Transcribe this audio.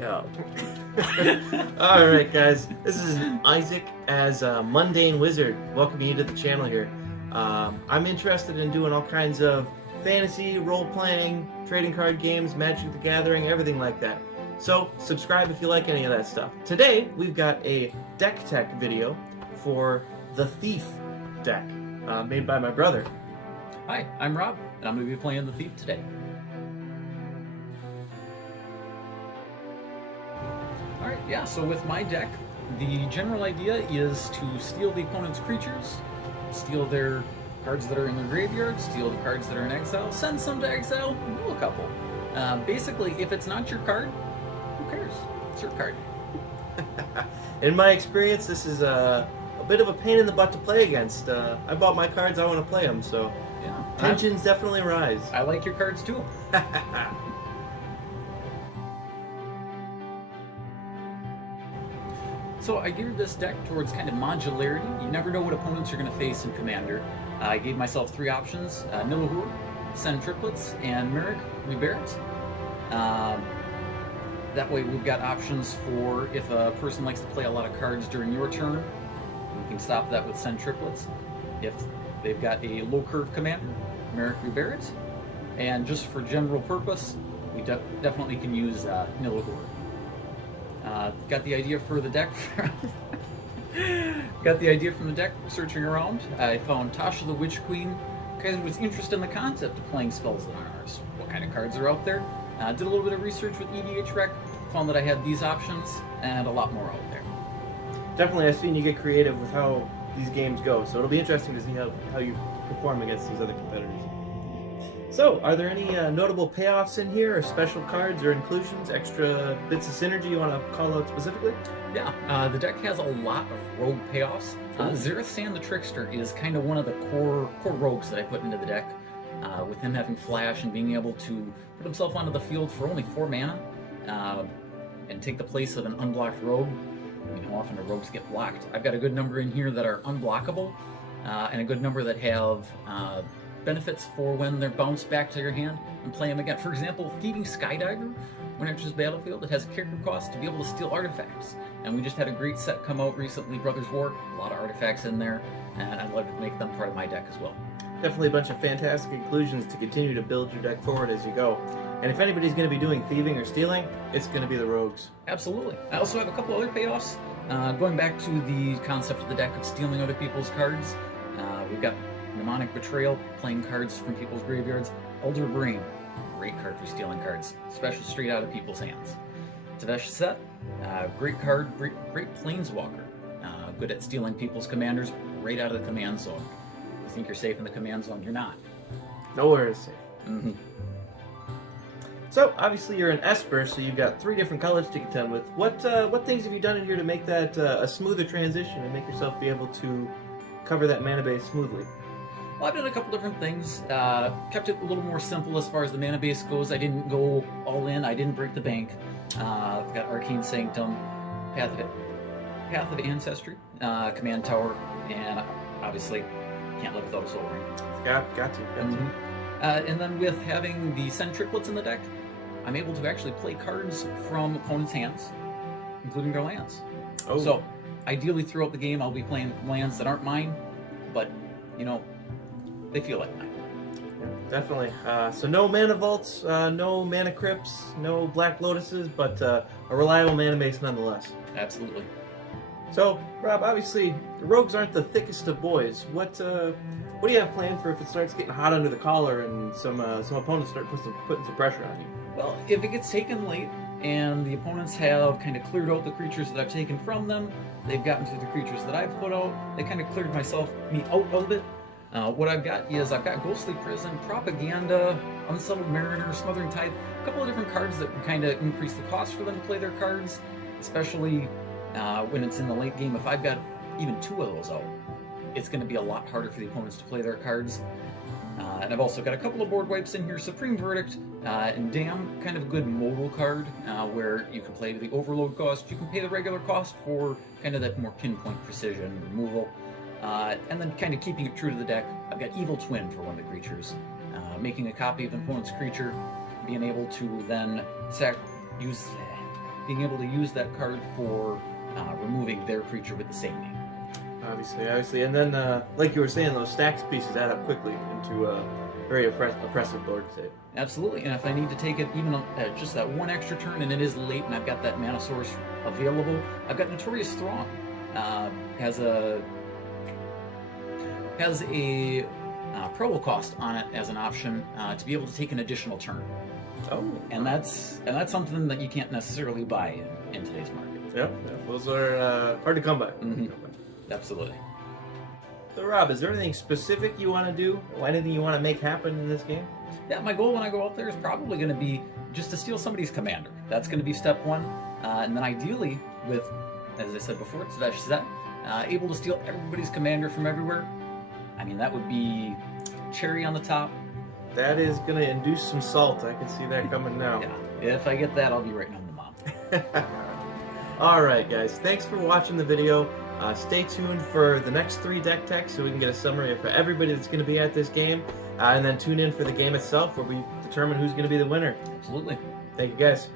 go. Alright guys, this is Isaac as a Mundane Wizard. Welcome you to the channel here. I'm interested in doing all kinds of fantasy, role-playing, trading card games, Magic the Gathering, everything like that. So subscribe if you like any of that stuff. Today we've got a deck tech video for the Thief deck, made by my brother. Hi, I'm Rob, and I'm going to be playing the Thief today. Alright, yeah, so with my deck, the general idea is to steal the opponent's creatures, steal their cards that are in their graveyard, steal the cards that are in exile, send some to exile, mill a couple. Basically, if it's not your card, who cares? It's your card. In my experience, this is a bit of a pain in the butt to play against. I bought my cards, I want to play them, so Yeah, tensions definitely rise. I like your cards too. So I geared this deck towards kind of modularity. You never know what opponents you're going to face in Commander. I gave myself three options: Nilahur, Send Triplets, and Merrick Rebarrett. That way we've got options for if a person likes to play a lot of cards during your turn, we can stop that with Send Triplets. If they've got a low curve commander, Merrick Rebarrett. And just for general purpose, we definitely can use Nilahur. Got the idea for the deck. Got the idea from the deck searching around. I found Tasha the Witch Queen. Kind of was interested in the concept of playing spells that aren't ours. What kind of cards are out there? Did a little bit of research with EDH Rec. Found that I had these options and a lot more out there. Definitely, I've seen you get creative with how these games go, so it'll be interesting to see how you perform against these other competitors. So, are there any notable payoffs in here, or special cards or inclusions, extra bits of synergy you want to call out specifically? Yeah, the deck has a lot of rogue payoffs. Zereth Sand the Trickster is kind of one of the core rogues that I put into the deck. With him having flash and being able to put himself onto the field for only 4 mana and take the place of an unblocked rogue. I mean, how often do rogues get blocked? I've got a good number in here that are unblockable and a good number that have benefits for when they're bounced back to your hand and play them again. For example, Thieving Skydiver, when it enters the battlefield, it has a character cost to be able to steal artifacts. And we just had a great set come out recently, Brothers War, a lot of artifacts in there, and I'd love to make them part of my deck as well. Definitely a bunch of fantastic inclusions to continue to build your deck forward as you go. And if anybody's going to be doing thieving or stealing, it's going to be the rogues. Absolutely. I also have a couple other payoffs. Going back to the concept of the deck of stealing other people's cards, we've got Mnemonic Betrayal, playing cards from people's graveyards. Elder Brain, great card for stealing cards, especially straight out of people's hands. Tavesh Set, great card, great Planeswalker, good at stealing people's commanders right out of the command zone. You think you're safe in the command zone, you're not. Nowhere is safe. Mm-hmm. So, obviously you're an Esper, so you've got 3 different colors to contend with. What things have you done in here to make that a smoother transition and make yourself be able to cover that mana base smoothly? Well, I've done a couple different things. Kept it a little more simple as far as the mana base goes. I didn't go all in. I didn't break the bank. I've got Arcane Sanctum, Path of Ancestry, Command Tower, and obviously can't live without a Soul Ring. Got to. And then with having the Send Triplets in the deck, I'm able to actually play cards from opponents' hands, including their lands. Oh. So, ideally throughout the game, I'll be playing lands that aren't mine, but, you know, they feel like mine. Yeah, definitely. So no mana vaults, no mana crypts, no black lotuses, but a reliable mana base nonetheless. Absolutely. So, Rob, obviously, the rogues aren't the thickest of boys. What do you have planned for if it starts getting hot under the collar and some opponents start putting some pressure on you? Well, if it gets taken late and the opponents have kind of cleared out the creatures that I've taken from them, they've gotten to the creatures that I've put out, they kind of cleared me out a little bit. What I've got Ghostly Prison, Propaganda, Unsettled Mariner, Smothering Tide, a couple of different cards that can kind of increase the cost for them to play their cards, especially when it's in the late game. If I've got even 2 of those out, it's going to be a lot harder for the opponents to play their cards. And I've also got a couple of board wipes in here, Supreme Verdict and Damn, kind of a good modal card where you can play the overload cost, you can pay the regular cost for kind of that more pinpoint precision removal. And then kind of keeping it true to the deck, I've got Evil Twin for one of the creatures. Making a copy of the opponent's creature, being able to then being able to use that card for removing their creature with the same name. Obviously. And then, like you were saying, those stacks pieces add up quickly into a very oppressive board state. Absolutely, and if I need to take it even just that one extra turn, and it is late, and I've got that mana source available, I've got Notorious Throng. Has a probo cost on it as an option to be able to take an additional turn. Oh, and that's something that you can't necessarily buy in today's market. Yep, those are hard to come by. Mm-hmm. Absolutely. So Rob, is there anything specific you want to do, or anything you want to make happen in this game? Yeah, my goal when I go out there is probably going to be just to steal somebody's commander. That's going to be step one, and then ideally with, as I said before, Tadashi set, able to steal everybody's commander from everywhere. I mean, that would be cherry on the top. That is going to induce some salt. I can see that coming now. Yeah, if I get that, I'll be writing home to Mom. All right, guys. Thanks for watching the video. Stay tuned for the next 3 deck techs so we can get a summary of everybody that's going to be at this game. And then tune in for the game itself where we determine who's going to be the winner. Absolutely. Thank you, guys.